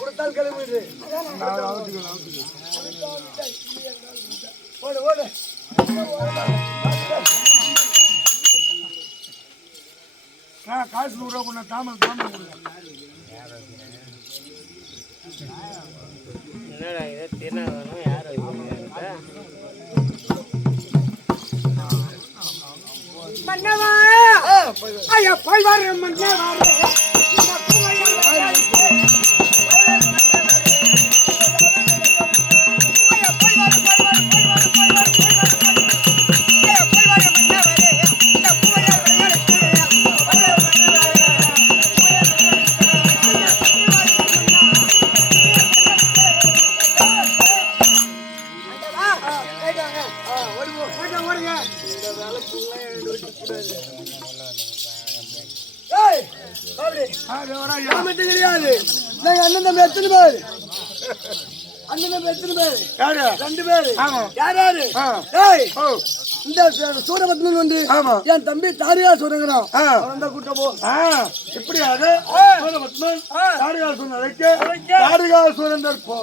கொடுத்தால் கிளம்பிடு ஓடு ஓடு காசு 100 ரூபா கொண்டா தாமல் என்னடா இதை திருநாகணும் யார் மன்னவா ஐயா போய் வர மன்னவா கிடையாது. அண்ணன் தம்பி எத்தனை பேர்? அண்ணன் தம்பி எத்தனை பேர்? 2 பேரு. யாராரு? இந்த சூரபத்மன் வந்து என் தம்பி தாரியா சொல்றேங்கிறான். கூட்ட போ. எப்படியாது சூரபத்மன் தாரியா சொன்ன தாரிகா சுரேந்தர் போ.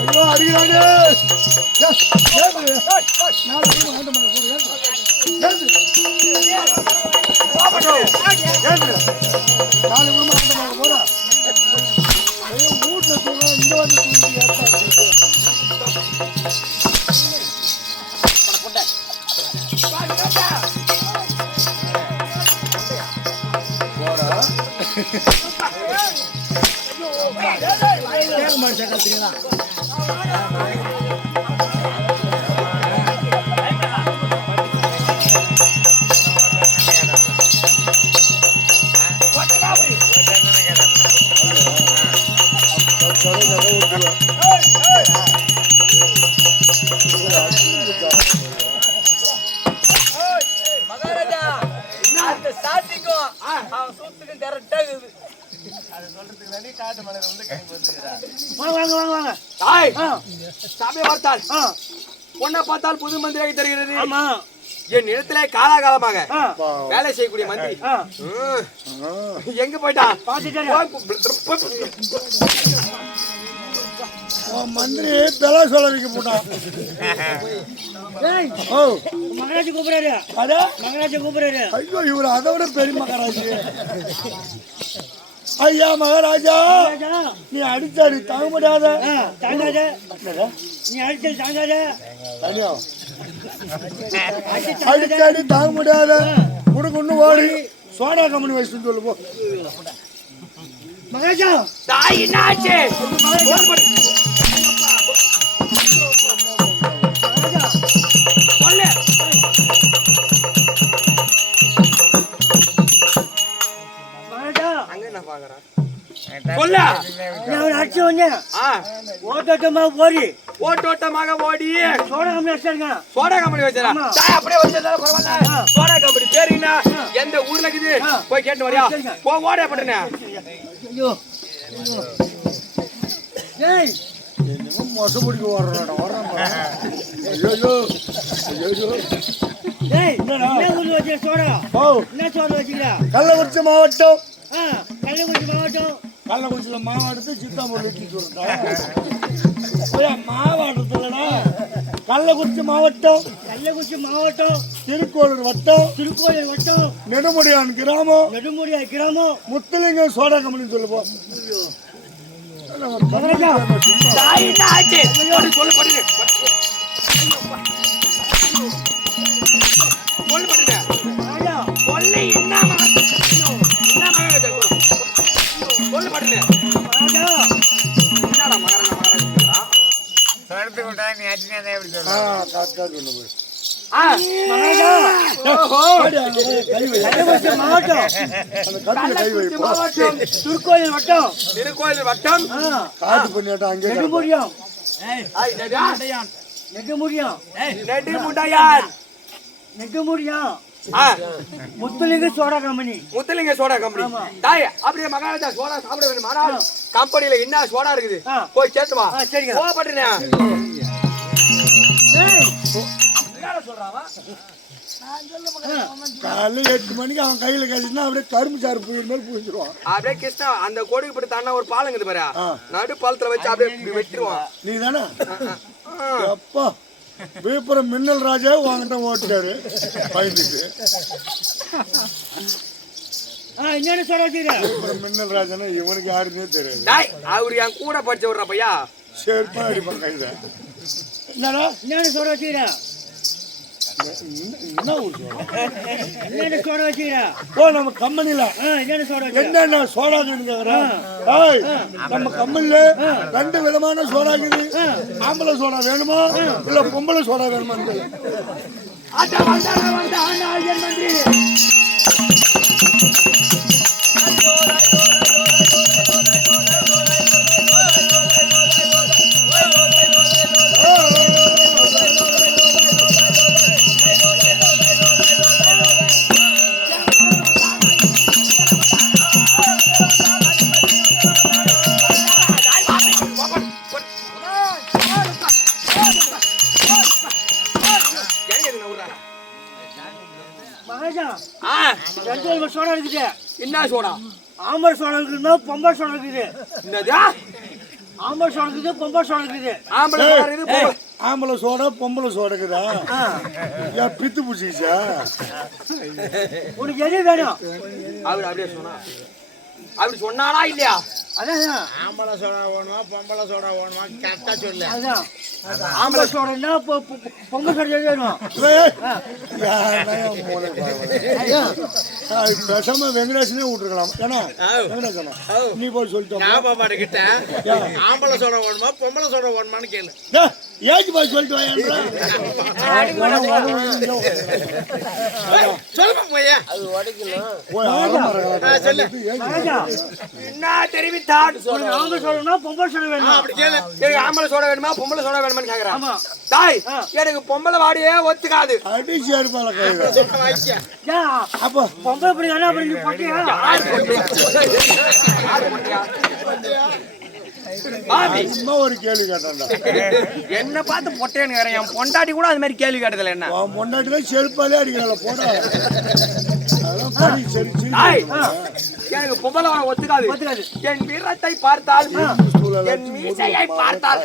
ஐயோ அடிக்கிறாங்க. வீட்டுல சொல்ல இந்த வந்து மகாராஜா அந்த சாத்திக்கும் அவன் சூத்துக்கும் கரெக்டா இருக்குது. அது சொல்றதுக்கு வேண்டி காட்டு மலையில வந்து கிளம்பி வந்துக்கிறார். வாங்க வாங்க வாங்க. தாய் சாமியை பார்த்தால் பொண்ணை பார்த்தால் புது மந்திரியாக தெரிகிறது. ஆமா, என் நிலத்திலே காலாகாலமாக வேலை செய்யக்கூடிய மந்திரி எங்க போயிட்டான்? மந்திரி பெலா சொல்ல வைக்க போட்டான். மகராஜ் கூப்பிடுறாரு. மகராஜ் கூப்பிடுறாரு. ஐயோ இவரு அதை விட பெரிய மகாராஜ். ஐயா மகாராஜா, நீ அடிச்சாடி தாங்க முடியாத. தாங்காத, நீ அடிச்சது தாங்காத. அடிச்சாடி தாங்க முடியாத. உனக்கு ஒண்ணு ஓடி சோடா கம்பெனி வயசுன்னு சொல்லு போ. மகராஜா தாய் என்னாச்சு? ஒண்ணு ஓட்டோட்டமா ஓடி ஓட்டோட்டமாக ஓடி சோடா கம்பெனி வச்சிருங்க. சோடா கம்பெனி வச்சா அப்படியே வச்சிருந்தாலும் பரவாயில்ல. சோடா கம்பெனி பேருன்னா எந்த ஊர்ல இருக்குது போய் கேட்டு வரியா போ ஓட பட்டுனே. ஐயோ ஏய் மொசபடிக்கு ஓடுறாடா ஏய் என்ன ஊர்ல வச்சிருக்க சோடா? என்ன சோடா வச்சிருக்கா? கள்ளக்குறிச்சி மாவட்டம் கள்ளக்குறிச்சி மாவட்டம். கள்ளக்குறிச்சியில் மாவட்டத்தை சித்தாமூர்த்தி சொல்றேன். மாவட்டத்துலடா கள்ளக்குறிச்சி மாவட்டம், கள்ளக்குறிச்சி மாவட்டம், திருக்கோளூர் வட்டம், திருக்கோயில் வட்டம், நெடுமுடியான் கிராமம், நெடுமுடியா கிராமம், முத்துலிங்க சோடா கம்பெனி சொல்லுவோம். திருக்கோயில் வட்டம், திருக்கோயில் வட்டம், காட்டு பண்ணியாட்டம் அங்கே நெடுமுடியம், நெடுமுடியம், நெடுமுடையான், நெடுமுடியம், முத்துலிங்க சோடா கம்பெனி, முத்துலிங்க சோடா கம்பெனி. தாய் அப்படியே மகாராஜா சோடா சாப்பிட வேண்டும். ஆனால் கம்பெனில என்ன சோடா இருக்குது போய் கேட்டுமா. சரிங்க போகப்பட்டுனே காலையில் 8 மணிக்கு அவன் கையில கழிச்சுனா அப்படியே கரும்பு சாறு புயிர் மேல் புரிஞ்சிருவான். அப்படியே கிருஷ்ணா அந்த கோடிக்கு போட்டு தாண்டா ஒரு பாலங்குது பாரு, நடு பாலத்துல வச்சு அப்படியே வெட்டிடுவான். நீ தானே அப்பா விழுப்புரம் மின்னல் ராஜா வாங்கிட்ட ஓட்டாரு பயந்துட்டு. என்னன்னு சொல்ல வச்சுக்கிறேன். விழுப்புரம் மின்னல் ராஜானா இவனுக்கு யாருன்னே தெரியாது. அவரு என் கூட படிச்ச விடுற பையா செருப்பா அடிப்பான் கையில. என்னடா என்னன்னு சொல்ல வச்சுக்கிறேன். என்ன என்னன்னு சொல்ல வச்சுக்கிறேன். ஓ நம்ம கம்பெனில என்னன்னு சொல்ல என்னென்ன சோடா இருக்குங்கிறேன். நம்ம கம்பெனில 2 விதமான சோடா இருக்குது. ஆம்பளை சோடா வேணுமா இல்ல பொம்பளை சோடா வேணுமா? சோடா இருக்குது. என்ன சோடா? ஆம்பர் சோடா இருக்குன்னா பொம்பர் சோடா இருக்குது. என்னது? ஆம்பர் சோடா இருக்குது, பொம்பர் சோடா இருக்குது. ஆம்பளை சோடா பொம்பளை சோடா இருக்குதா? ஏன் பித்து பூச்சிச்சா? உனக்கு எது வேணும்? அவரு அப்படியே சொன்னா அப்படி சொன்னானா இல்லையா? அதான் ஆம்பளை சோடா வேணுமா பொம்பளை சோடா வேணுமா கரெக்டா சொல்லு. அதான் ஆம்பளை சோடா பொங்கல் சோடா வேணும். பேசாம வெங்கடேஷனே விட்டுருக்கலாம். ஏன்னா வெங்கடேஷனா நீ போய் சொல்லிட்டு கிட்ட ஆம்பளை சோடா வேணுமா பொம்பளை சோடா வேணுமான்னு கேளு. ஏஜ் போய் சொல்லிட்டு சொல்லுமா போய் என்ன தெரிவித்தான்? ஆம்பளை சோடா பொம்பல் சோடா வேணும். அப்படி கேளு. எனக்கு ஆம்பளை சோடா வேணுமா பொம்பளை சோடா வேணுமான்னு கேக்குறான். தாய் எனக்கு பொம்பளை வாடியே ஒத்துக்காது. அடிச்சு எடுப்பால கை. அப்போ பொம்பளை அப்படி தானே அப்படி நீ போட்டியா? சும்மா ஒரு கேள்வி கேட்டான்டா. என்ன பார்த்து பொட்டேன்னு என் பொண்டாட்டி கூட அது மாதிரி கேள்வி கேட்டதில்ல. என்ன பொண்டாட்டி தான் செருப்பாலே அடிக்கிறாள போட. அதெல்லாம் படி சரி சரி. எனக்கு பொம்பளை வாட ஒத்துக்காது. என் வீரத்தை பார்த்தால் என் மீசையை பார்த்தால்